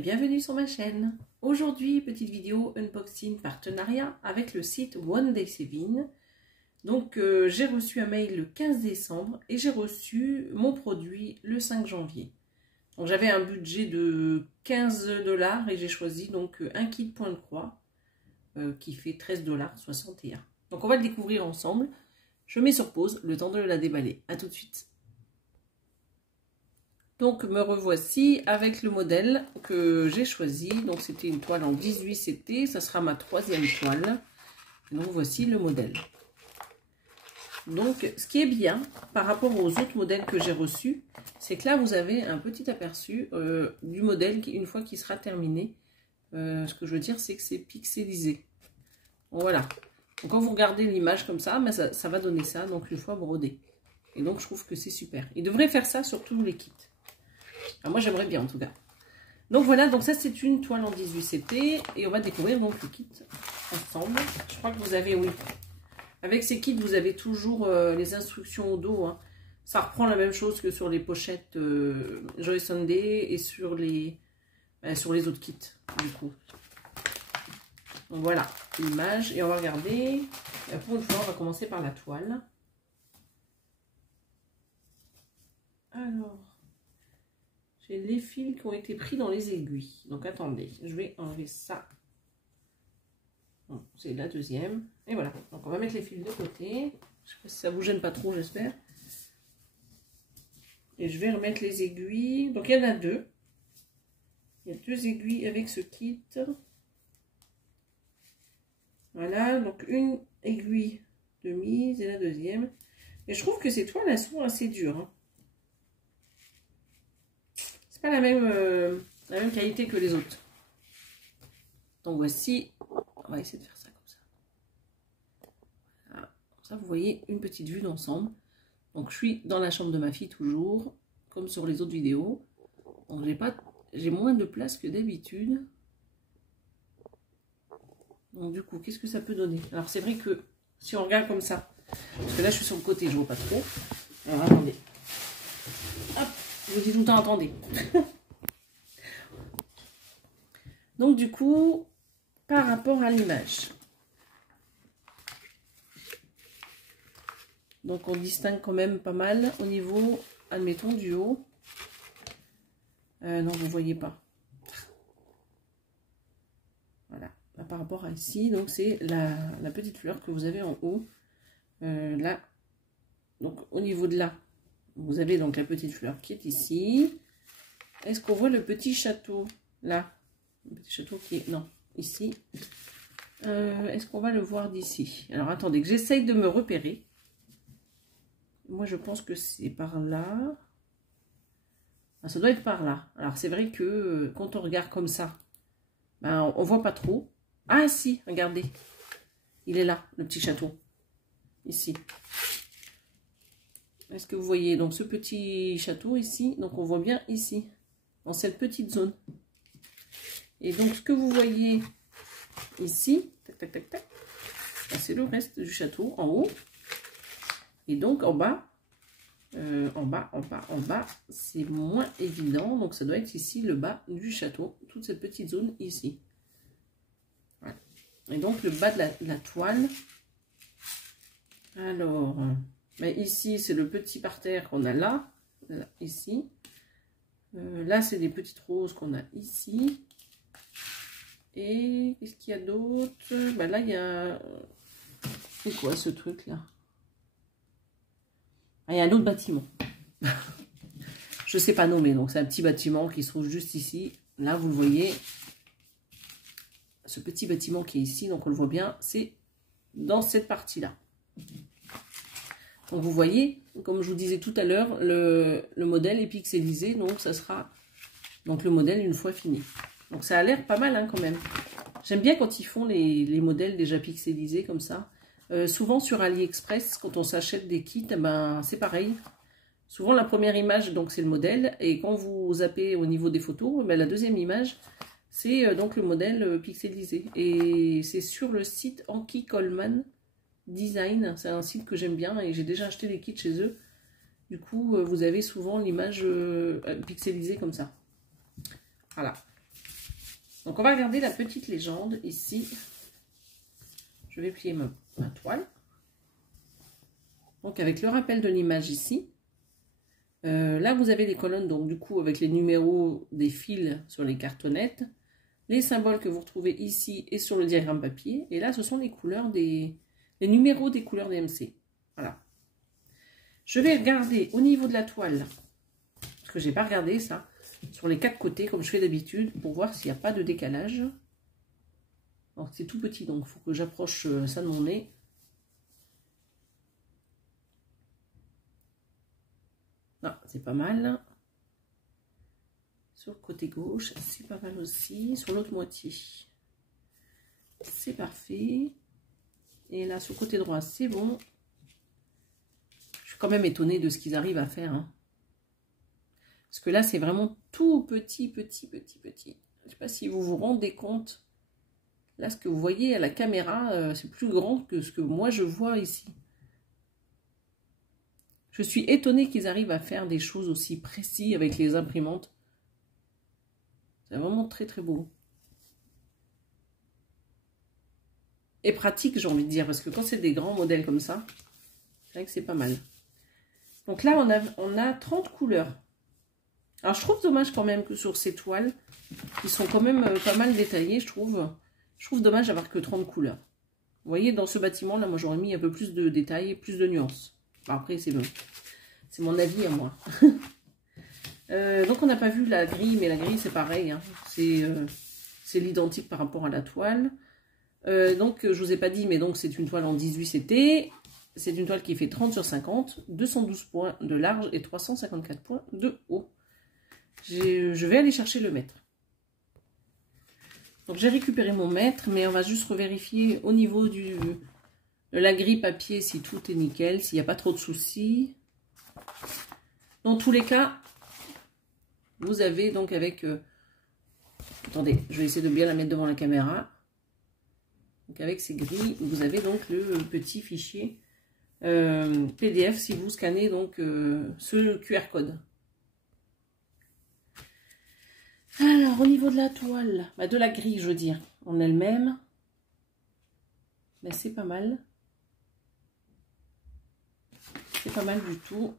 bienvenue sur ma chaîne. Aujourd'hui, petite vidéo unboxing partenariat avec le site One Day Saving. Donc j'ai reçu un mail le 15 décembre et j'ai reçu mon produit le 5 janvier. Donc j'avais un budget de 15 $ et j'ai choisi donc un kit point de croix qui fait 13,61 $. Donc on va le découvrir ensemble. Je mets sur pause le temps de la déballer. A tout de suite. Donc me revoici avec le modèle que j'ai choisi. Donc c'était une toile en 18 CT, ça sera ma 3e toile. Donc voici le modèle. Donc ce qui est bien par rapport aux autres modèles que j'ai reçus, c'est que là vous avez un petit aperçu du modèle une fois qu'il sera terminé. Ce que je veux dire, c'est que c'est pixelisé. Voilà. Donc quand vous regardez l'image comme ça, ben ça va donner ça, donc une fois brodé. Et donc je trouve que c'est super. Il devrait faire ça sur tous les kits. Alors moi j'aimerais bien en tout cas. Donc voilà, donc ça c'est une toile en 18 CT et on va découvrir donc le kit ensemble. Je crois que vous avez, oui, avec ces kits vous avez toujours les instructions au dos. Hein. Ça reprend la même chose que sur les pochettes Joy Sunday et sur les autres kits du coup. Donc voilà l'image et on va regarder. Pour une fois on va commencer par la toile. Alors, j'ai les fils qui ont été pris dans les aiguilles. Donc attendez, je vais enlever ça. Bon, c'est la deuxième. Et voilà. Donc on va mettre les fils de côté. Je sais pas si ça vous gêne pas trop, j'espère. Et je vais remettre les aiguilles. Donc il y en a deux. Il y a deux aiguilles avec ce kit. Voilà. Donc une aiguille de mise et la deuxième. Et je trouve que ces toiles, elles sont assez dures. Hein. Pas la même qualité que les autres. Donc voici, on va essayer de faire ça comme ça. Voilà. Comme ça vous voyez une petite vue d'ensemble. Donc je suis dans la chambre de ma fille toujours, comme sur les autres vidéos. Donc j'ai moins de place que d'habitude. Donc du coup, qu'est-ce que ça peut donner? Alors c'est vrai que si on regarde comme ça, parce que là je suis sur le côté, je vois pas trop. Alors attendez. Hop. Je vous dis tout le temps, attendez. Donc du coup, par rapport à l'image. Donc on distingue quand même pas mal au niveau, admettons, du haut. Non, vous ne voyez pas. Voilà. Là, par rapport à ici, donc c'est la petite fleur que vous avez en haut. Là. Donc au niveau de là. Vous avez donc la petite fleur qui est ici. Est-ce qu'on voit le petit château là? Le petit château qui est... Non, ici. Est-ce qu'on va le voir d'ici? Alors attendez, que j'essaye de me repérer. Moi je pense que c'est par là. Ah, ça doit être par là. Alors c'est vrai que quand on regarde comme ça, ben, on voit pas trop. Ah si, regardez. Il est là, le petit château. Ici. Est-ce que vous voyez donc ce petit château ici? Donc on voit bien ici, dans cette petite zone. Et donc ce que vous voyez ici, tac tac tac tac, c'est le reste du château en haut. Et donc en bas, en bas, c'est moins évident. Donc ça doit être ici le bas du château, toute cette petite zone ici. Voilà. Et donc le bas de la toile. Alors... mais ici, c'est le petit parterre qu'on a là, ici. Là, c'est des petites roses qu'on a ici. Et qu'est-ce qu'il y a d'autre? Ben là, il y a... c'est quoi ce truc-là? Ah, il y a un autre bâtiment. Je ne sais pas nommer, donc c'est un petit bâtiment qui se trouve juste ici. Là, vous le voyez. Ce petit bâtiment qui est ici, donc on le voit bien, c'est dans cette partie-là. Donc vous voyez, comme je vous disais tout à l'heure, le modèle est pixelisé, donc ça sera donc le modèle une fois fini. Donc ça a l'air pas mal hein, quand même. J'aime bien quand ils font les modèles déjà pixelisés comme ça. Souvent sur AliExpress, quand on s'achète des kits, ben, c'est pareil. Souvent la première image, donc c'est le modèle, et quand vous zappez au niveau des photos, ben, la deuxième image, c'est donc le modèle pixelisé. Et c'est sur le site Anki Coleman Design, c'est un site que j'aime bien et j'ai déjà acheté des kits chez eux. Du coup, vous avez souvent l'image pixelisée comme ça. Voilà. Donc on va regarder la petite légende ici. Je vais plier ma toile. Donc avec le rappel de l'image ici. Là vous avez les colonnes, donc du coup avec les numéros des fils sur les cartonnettes. Les symboles que vous retrouvez ici et sur le diagramme papier. Et là ce sont les couleurs les numéros des couleurs DMC. Voilà. Je vais regarder au niveau de la toile, parce que j'ai pas regardé ça, sur les 4 côtés comme je fais d'habitude, pour voir s'il n'y a pas de décalage. C'est tout petit, donc il faut que j'approche ça de mon nez. Non, c'est pas mal. Sur le côté gauche, c'est pas mal aussi. Sur l'autre moitié, c'est parfait. Et là, sur le côté droit, c'est bon. Je suis quand même étonnée de ce qu'ils arrivent à faire. Hein. Parce que là, c'est vraiment tout petit. Je ne sais pas si vous vous rendez compte. Là, ce que vous voyez à la caméra, c'est plus grand que ce que moi, je vois ici. Je suis étonnée qu'ils arrivent à faire des choses aussi précises avec les imprimantes. C'est vraiment très beau. Et pratique, j'ai envie de dire, parce que quand c'est des grands modèles comme ça, c'est vrai que c'est pas mal. Donc là, on a 30 couleurs. Alors, je trouve dommage quand même que sur ces toiles, qui sont quand même pas mal détaillées, je trouve dommage d'avoir que 30 couleurs. Vous voyez, dans ce bâtiment-là, moi, j'aurais mis un peu plus de détails, plus de nuances. Bon, après, c'est mon avis à moi. Donc, on n'a pas vu la grille, mais la grille, c'est pareil. Hein. C'est l'identique par rapport à la toile. Donc, je vous ai pas dit, mais donc, c'est une toile en 18 CT. C'est une toile qui fait 30 sur 50, 212 points de large et 354 points de haut. Je vais aller chercher le mètre. Donc, j'ai récupéré mon mètre, mais on va juste revérifier au niveau de la grille papier si tout est nickel, s'il n'y a pas trop de soucis. Dans tous les cas, vous avez donc avec... attendez, je vais essayer de bien la mettre devant la caméra. Donc avec ces grilles, vous avez donc le petit fichier PDF si vous scannez donc ce QR code. Alors au niveau de la toile, de la grille je veux dire, en elle-même, c'est pas mal. C'est pas mal du tout.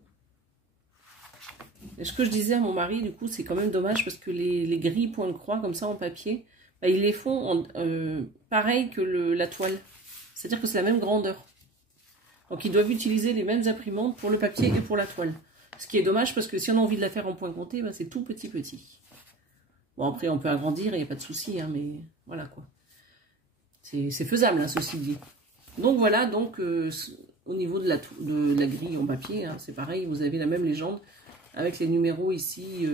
Et ce que je disais à mon mari, du coup, c'est quand même dommage parce que les grilles point de croix comme ça en papier, ils les font pareil que la toile. C'est-à-dire que c'est la même grandeur. Donc ils doivent utiliser les mêmes imprimantes pour le papier et pour la toile. Ce qui est dommage parce que si on a envie de la faire en point compté, c'est tout petit. Bon, après on peut agrandir, il n'y a pas de souci, hein, mais voilà quoi. C'est faisable, hein, ceci dit. Donc voilà, donc au niveau de la grille en papier, hein, c'est pareil, vous avez la même légende avec les numéros ici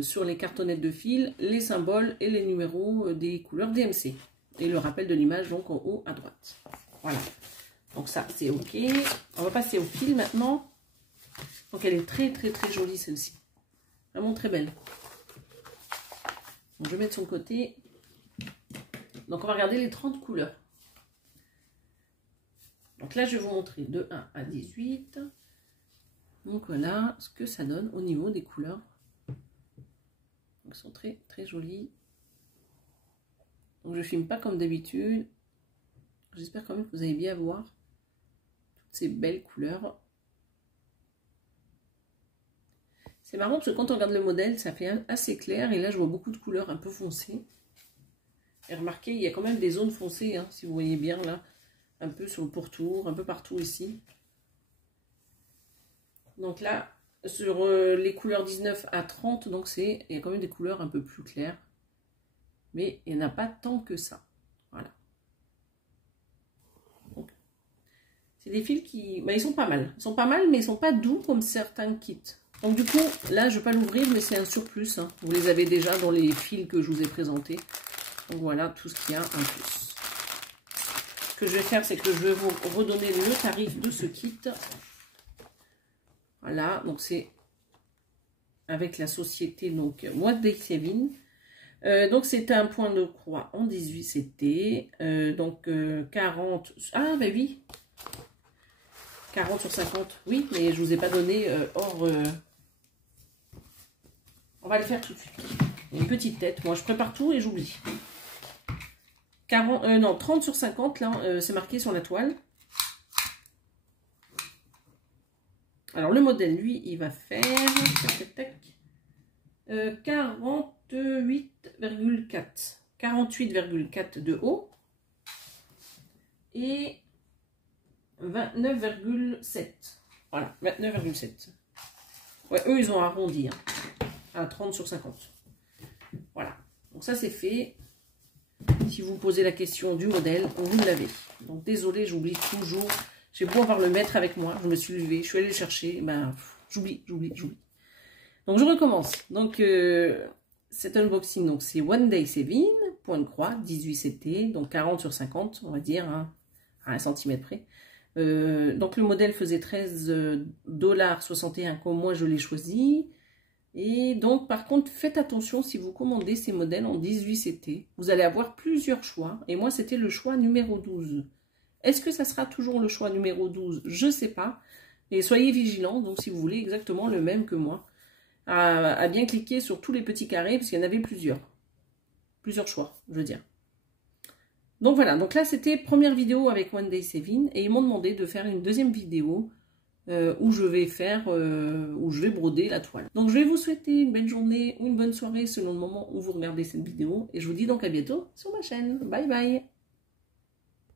sur les cartonnettes de fil, les symboles et les numéros des couleurs DMC. Et le rappel de l'image donc en haut à droite. Voilà. Donc ça c'est ok. On va passer au fil maintenant. Donc elle est très jolie celle-ci. Vraiment très belle. Donc je vais mettre son côté. Donc on va regarder les 30 couleurs. Donc là je vais vous montrer de 1 à 18. Donc voilà ce que ça donne au niveau des couleurs. Donc, elles sont très jolies. Donc je filme pas comme d'habitude. J'espère quand même que vous allez bien voir toutes ces belles couleurs. C'est marrant parce que quand on regarde le modèle, ça fait assez clair. Et là je vois beaucoup de couleurs un peu foncées. Et remarquez, il y a quand même des zones foncées, hein, si vous voyez bien là. Un peu sur le pourtour, un peu partout ici. Donc là, sur les couleurs 19 à 30, donc il y a quand même des couleurs un peu plus claires. Mais il n'y en a pas tant que ça. Voilà. C'est des fils qui... ils sont pas mal. Ils sont pas mal, mais ils sont pas doux comme certains kits. Donc du coup, là, je ne vais pas l'ouvrir, mais c'est un surplus. Hein. Vous les avez déjà dans les fils que je vous ai présentés. Donc voilà, tout ce qu'il y a en plus. Ce que je vais faire, c'est que je vais vous redonner le tarif de ce kit. Voilà, donc c'est avec la société donc What Day Saving. Donc c'est un point de croix en 18 CT. Donc 40. Ah bah oui. 40 sur 50. Oui, mais je ne vous ai pas donné hors. On va le faire tout de suite. Une petite tête. Moi, je prépare tout et j'oublie. 30 sur 50, là, c'est marqué sur la toile. Alors, le modèle, lui, il va faire 48,4. 48,4 de haut. Et 29,7. Voilà, 29,7. Ouais, eux, ils ont arrondi hein, à 30 sur 50. Voilà. Donc, ça, c'est fait. Si vous posez la question du modèle, vous l'avez. Donc, désolé, j'oublie toujours. J'ai beau avoir le maître avec moi. Je me suis levée, je suis allée le chercher. Ben, j'oublie. Donc, je recommence. Donc, cet unboxing, donc c'est One Day Saving, point de croix, 18 CT, donc 40 sur 50, on va dire, hein, à 1 cm près. Donc, le modèle faisait 13,61 $, comme moi je l'ai choisi. Et donc, par contre, faites attention si vous commandez ces modèles en 18 CT. Vous allez avoir plusieurs choix. Et moi, c'était le choix numéro 12. Est-ce que ça sera toujours le choix numéro 12? Je ne sais pas. Et soyez vigilants, donc si vous voulez exactement le même que moi, à bien cliquer sur tous les petits carrés, parce qu'il y en avait plusieurs. Plusieurs choix, je veux dire. Donc voilà, donc là, c'était première vidéo avec One Day Saving. Et ils m'ont demandé de faire une deuxième vidéo où je vais broder la toile. Donc je vais vous souhaiter une belle journée ou une bonne soirée selon le moment où vous regardez cette vidéo. Et je vous dis donc à bientôt sur ma chaîne. Bye bye!